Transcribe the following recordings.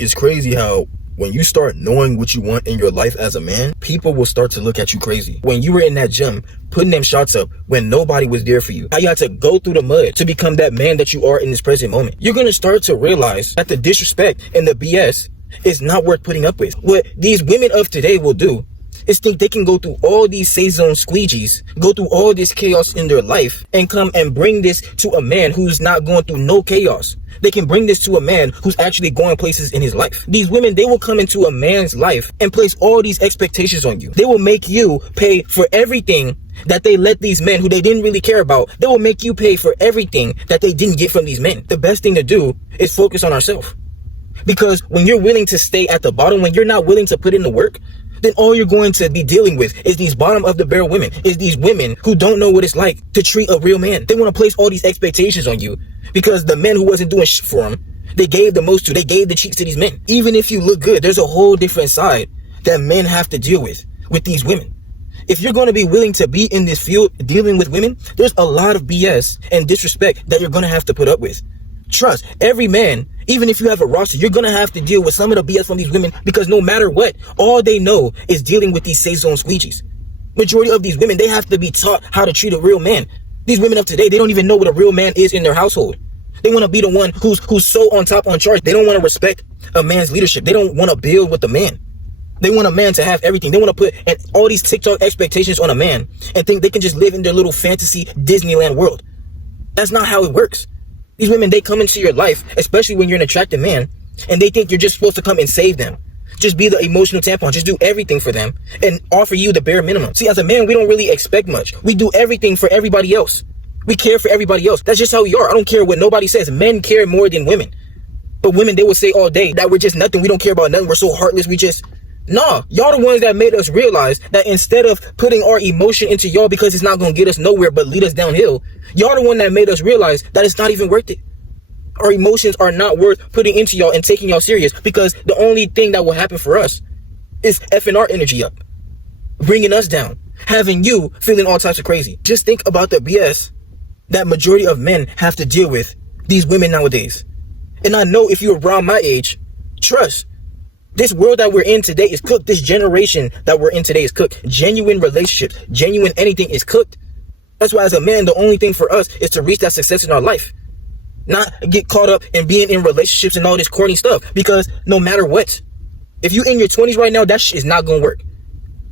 It's crazy how when you start knowing what you want in your life as a man, people will start to look at you crazy. When you were in that gym, putting them shots up when nobody was there for you, how you had to go through the mud to become that man that you are in this present moment, you're going to start to realize that the disrespect and the BS is not worth putting up with. What these women of today will do is think they can go through all these safe zone squeegees, go through all this chaos in their life, and come and bring this to a man who's not going through no chaos. They can bring this to a man who's actually going places in his life. These women, they will come into a man's life and place all these expectations on you. They will make you pay for everything that they let these men who they didn't really care about. They will make you pay for everything that they didn't get from these men. The best thing to do is focus on ourselves. Because when you're willing to stay at the bottom, when you're not willing to put in the work, then all you're going to be dealing with is these bottom of the barrel women, is these women who don't know what it's like to treat a real man. They want to place all these expectations on you because the men who wasn't doing shit for them, they gave the most to, they gave the cheeks to these men. Even if you look good, there's a whole different side that men have to deal with these women. If you're going to be willing to be in this field dealing with women, there's a lot of BS and disrespect that you're going to have to put up with. Trust, every man, even if you have a roster, you're going to have to deal with some of the BS from these women because no matter what, all they know is dealing with these safe zone squeegees. Majority of these women, they have to be taught how to treat a real man. These women of today, they don't even know what a real man is in their household. They want to be the one who's so on top, on charge. They don't want to respect a man's leadership. They don't want to build with the man. They want a man to have everything. They want to put all these TikTok expectations on a man and think they can just live in their little fantasy Disneyland world. That's not how it works. These women, they come into your life, especially when you're an attractive man, and they think you're just supposed to come and save them. Just be the emotional tampon. Just do everything for them and offer you the bare minimum. See, as a man, we don't really expect much. We do everything for everybody else. We care for everybody else. That's just how we are. I don't care what nobody says. Men care more than women. But women, they will say all day that we're just nothing. We don't care about nothing. We're so heartless. Nah, y'all the ones that made us realize that instead of putting our emotion into y'all because it's not going to get us nowhere but lead us downhill, y'all the one that made us realize that it's not even worth it. Our emotions are not worth putting into y'all and taking y'all serious because the only thing that will happen for us is effing our energy up, bringing us down, having you feeling all types of crazy. Just think about the BS that majority of men have to deal with these women nowadays. And I know if you're around my age, trust, this world that we're in today is cooked. This generation that we're in today is cooked. Genuine relationships, genuine anything is cooked. That's why as a man, the only thing for us is to reach that success in our life. Not get caught up in being in relationships and all this corny stuff. Because no matter what, if you in your 20s right now, that shit is not going to work.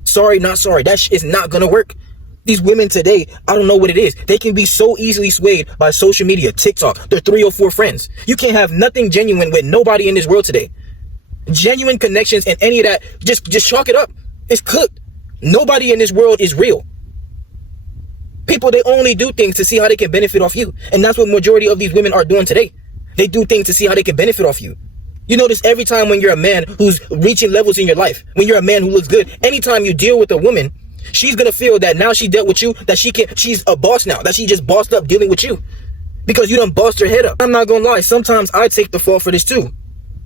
Sorry, not sorry. That shit is not going to work. These women today, I don't know what it is. They can be so easily swayed by social media, TikTok, their 3 or 4 friends. You can't have nothing genuine with nobody in this world today. Genuine connections and any of that, just chalk it up. It's cooked. Nobody in this world is real. People, they only do things to see how they can benefit off you. And that's what majority of these women are doing today. They do things to see how they can benefit off you. You notice every time when you're a man who's reaching levels in your life, when you're a man who looks good, anytime you deal with a woman, she's going to feel that now she dealt with you, that she's a boss now, that she just bossed up dealing with you. Because you done bossed her head up. I'm not going to lie, sometimes I take the fall for this too.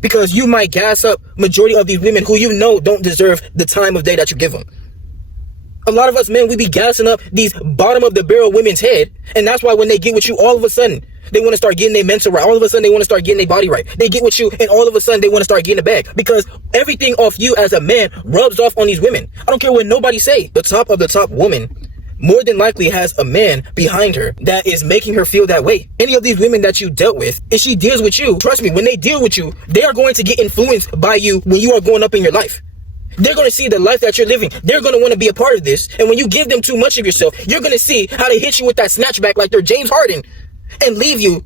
Because you might gas up majority of these women who you know don't deserve the time of day that you give them. A lot of us men, we be gassing up these bottom of the barrel women's head. And that's why when they get with you, all of a sudden, they want to start getting their mental right. All of a sudden, they want to start getting their body right. They get with you, and all of a sudden, they want to start getting it back. Because everything off you as a man rubs off on these women. I don't care what nobody say. The top of the top woman more than likely has a man behind her that is making her feel that way. Any of these women that you dealt with, if she deals with you, trust me, when they deal with you, they are going to get influenced by you when you are going up in your life. They're going to see the life that you're living. They're going to want to be a part of this. And when you give them too much of yourself, you're going to see how they hit you with that snatchback like they're James Harden and leave you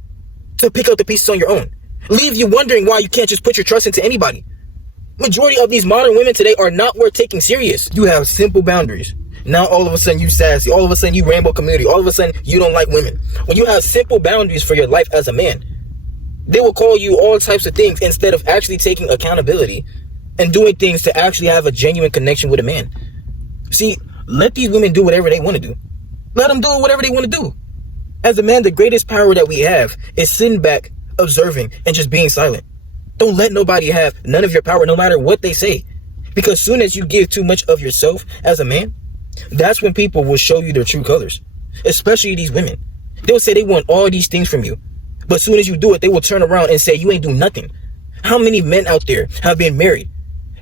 to pick up the pieces on your own. Leave you wondering why you can't just put your trust into anybody. Majority of these modern women today are not worth taking serious. You have simple boundaries. Now all of a sudden you sassy. All of a sudden you rainbow community. All of a sudden you don't like women. When you have simple boundaries for your life as a man, they will call you all types of things instead of actually taking accountability and doing things to actually have a genuine connection with a man. See, let these women do whatever they want to do. Let them do whatever they want to do. As a man, the greatest power that we have is sitting back, observing, and just being silent. Don't let nobody have none of your power, no matter what they say. Because soon as you give too much of yourself as a man, that's when people will show you their true colors. Especially these women. They'll say they want all these things from you. But as soon as you do it, they will turn around and say you ain't do nothing. How many men out there have been married,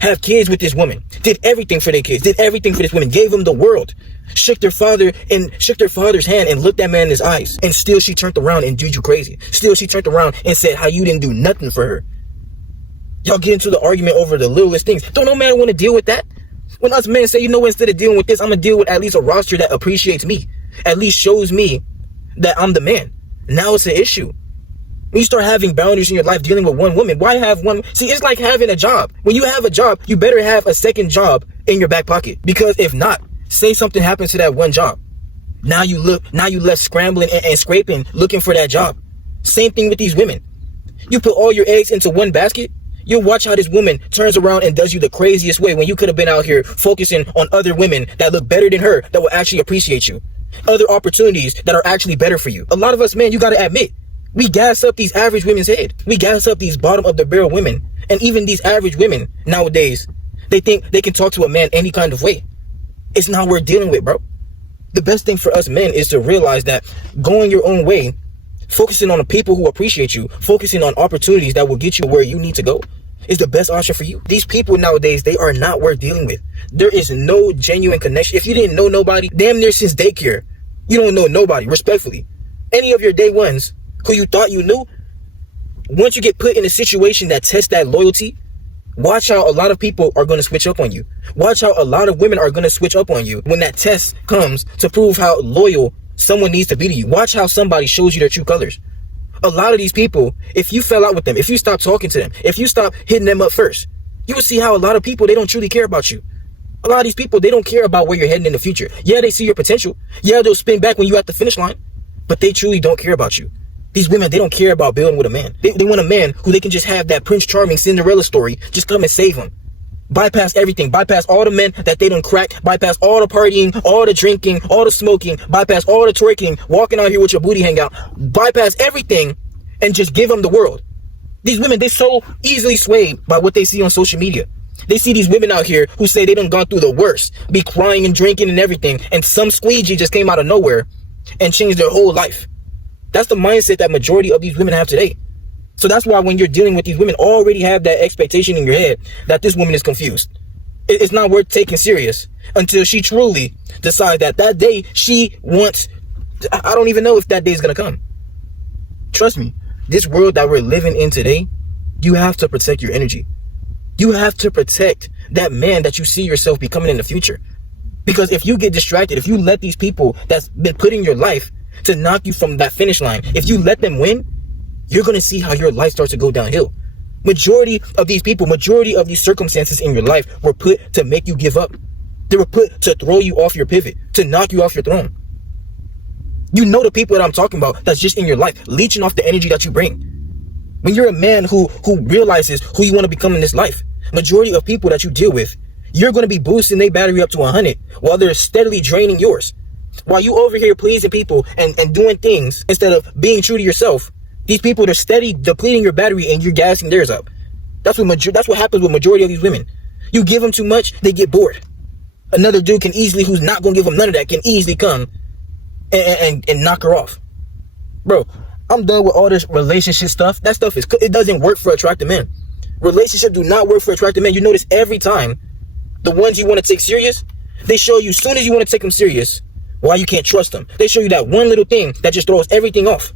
have kids with this woman, did everything for their kids, did everything for this woman, gave them the world, shook their father's hand and looked that man in his eyes, and still she turned around and did you crazy. Still she turned around and said how you didn't do nothing for her. Y'all get into the argument over the littlest things. Don't no man want to deal with that? When us men say, you know, instead of dealing with this, I'm going to deal with at least a roster that appreciates me, at least shows me that I'm the man. Now it's an issue. When you start having boundaries in your life dealing with one woman, why have one? See, it's like having a job. When you have a job, you better have a second job in your back pocket. Because if not, say something happens to that one job. Now you left scrambling and scraping, looking for that job. Same thing with these women. You put all your eggs into one basket, you'll watch how this woman turns around and does you the craziest way when you could have been out here focusing on other women that look better than her, that will actually appreciate you. Other opportunities that are actually better for you. A lot of us, man, you got to admit, we gas up these average women's head. We gas up these bottom of the barrel women. And even these average women nowadays, they think they can talk to a man any kind of way. It's not worth dealing with, bro. The best thing for us men is to realize that going your own way, focusing on the people who appreciate you, focusing on opportunities that will get you where you need to go, is the best option for you. These people nowadays, they are not worth dealing with. There is no genuine connection. If you didn't know nobody, damn near since daycare, you don't know nobody, respectfully. Any of your day ones who you thought you knew, once you get put in a situation that tests that loyalty, watch how a lot of people are going to switch up on you. Watch how a lot of women are going to switch up on you when that test comes to prove how loyal someone needs to be to you. Watch how somebody shows you their true colors. A lot of these people, if you fell out with them, if you stop talking to them, if you stop hitting them up first, you will see how a lot of people, they don't truly care about you. A lot of these people, they don't care about where you're heading in the future. Yeah, they see your potential. Yeah, they'll spin back when you're at the finish line, but they truly don't care about you. These women, they don't care about building with a man. They want a man who they can just have that Prince Charming Cinderella story, just come and save them. Bypass everything, bypass all the men that they done crack, bypass all the partying, all the drinking, all the smoking, bypass all the twerking, walking out here with your booty hang out, bypass everything and just give them the world. These women, they're so easily swayed by what they see on social media. They see these women out here who say they done gone through the worst, be crying and drinking and everything, and some squeegee just came out of nowhere and changed their whole life. That's the mindset that majority of these women have today. So that's why when you're dealing with these women, already have that expectation in your head that this woman is confused. It's not worth taking serious until she truly decides that day she wants. I don't even know if that day is going to come. Trust me, this world that we're living in today, you have to protect your energy. You have to protect that man that you see yourself becoming in the future. Because if you get distracted, if you let these people that's been put in your life to knock you from that finish line, if you let them win, you're going to see how your life starts to go downhill. Majority of these people, majority of these circumstances in your life were put to make you give up. They were put to throw you off your pivot, to knock you off your throne. You know the people that I'm talking about that's just in your life, leeching off the energy that you bring. When you're a man who realizes who you want to become in this life, majority of people that you deal with, you're going to be boosting their battery up to 100 while they're steadily draining yours. While you over here pleasing people and doing things instead of being true to yourself, these people, they're steady depleting your battery and you're gassing theirs up. That's what happens with majority of these women. You give them too much, they get bored. Another dude can easily, who's not going to give them none of that, can easily come and knock her off. Bro, I'm done with all this relationship stuff. That stuff it doesn't work for attractive men. Relationships do not work for attractive men. You notice every time the ones you want to take serious, they show you as soon as you want to take them serious why you can't trust them. They show you that one little thing that just throws everything off.